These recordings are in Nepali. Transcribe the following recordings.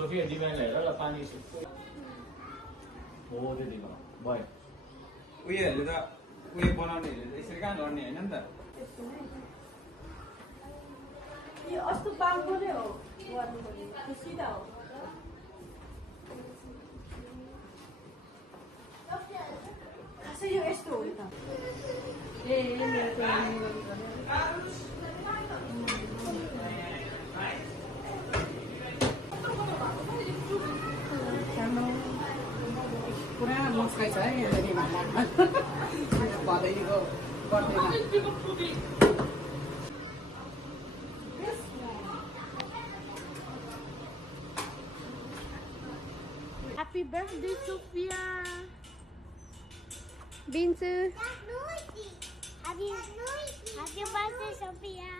सोफिया डिमान्ड हेर ल पानी हो त्यति भयो उयोहरूले त उयो बनाउनेहरूले यसरी कहाँ गर्ने होइन नि त यो अस्तो पाल्को नै हो गर्नुपर्ने सिधा हो खासै यो यस्तो हो त ए पुरा मस्कै छ है यहाँनिर भाडामा भदैको गर्दैन Happy birthday, Sophia! Binsu. Happy birthday, Sophia.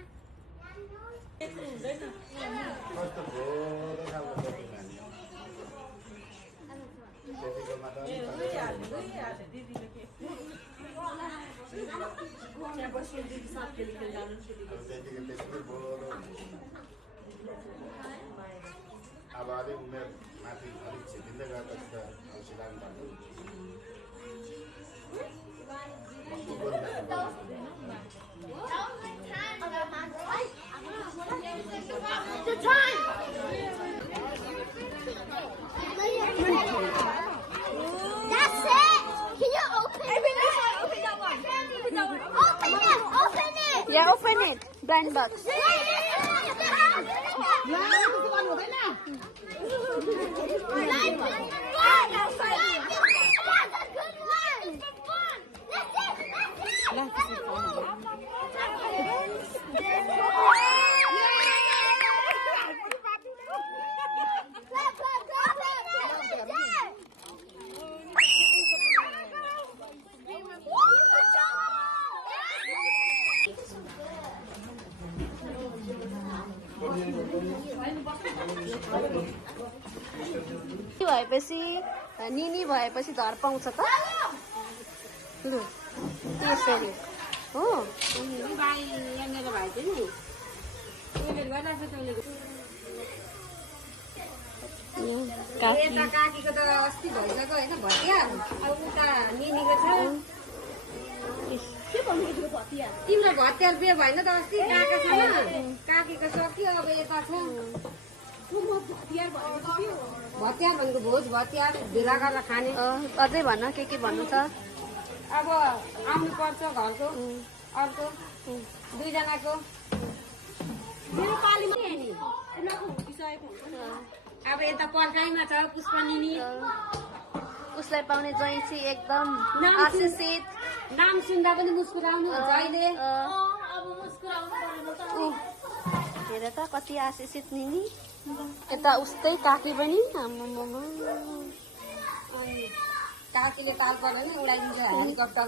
अब अलिक उमेर माथि अलिक छिपिँदै गएपछि त औँसी लाग्नु पर्यो That's it. Can you open it? Open that one. Open it. Open it. Yeah, open it. Blind box. भएपछि निनी भएपछि घर पाउँछ त लु त्यसरी हो यहाँनिर भाइ थियो नि यता काकीको त अस्ति भइसक्यो होइन भतिहार अब उता निनीको छ तिम्रो भतिहार बिहे भएन त अस्ति काकासँग काकीको सक्यो अब यता छ भतिहार भनेको भोज भतिहार भेला गरेर खाने अझै भन के भन्नु छ अब आउनु पर्छ घरको अर्को दुईजनाको मेरो पालीमा अब यता पर्खाइमा छ पुष्पनिनी उसलाई पाउने जैसी एकदम आशिषित नाम सुन्दा पनि मुस्कुराउनु हुन्छ अहिले हेर त कति आशिषित निनी यता उस्तै काकी पनि काकीले ताल परेर नि उडाइदिन्छ हेलिकप्टर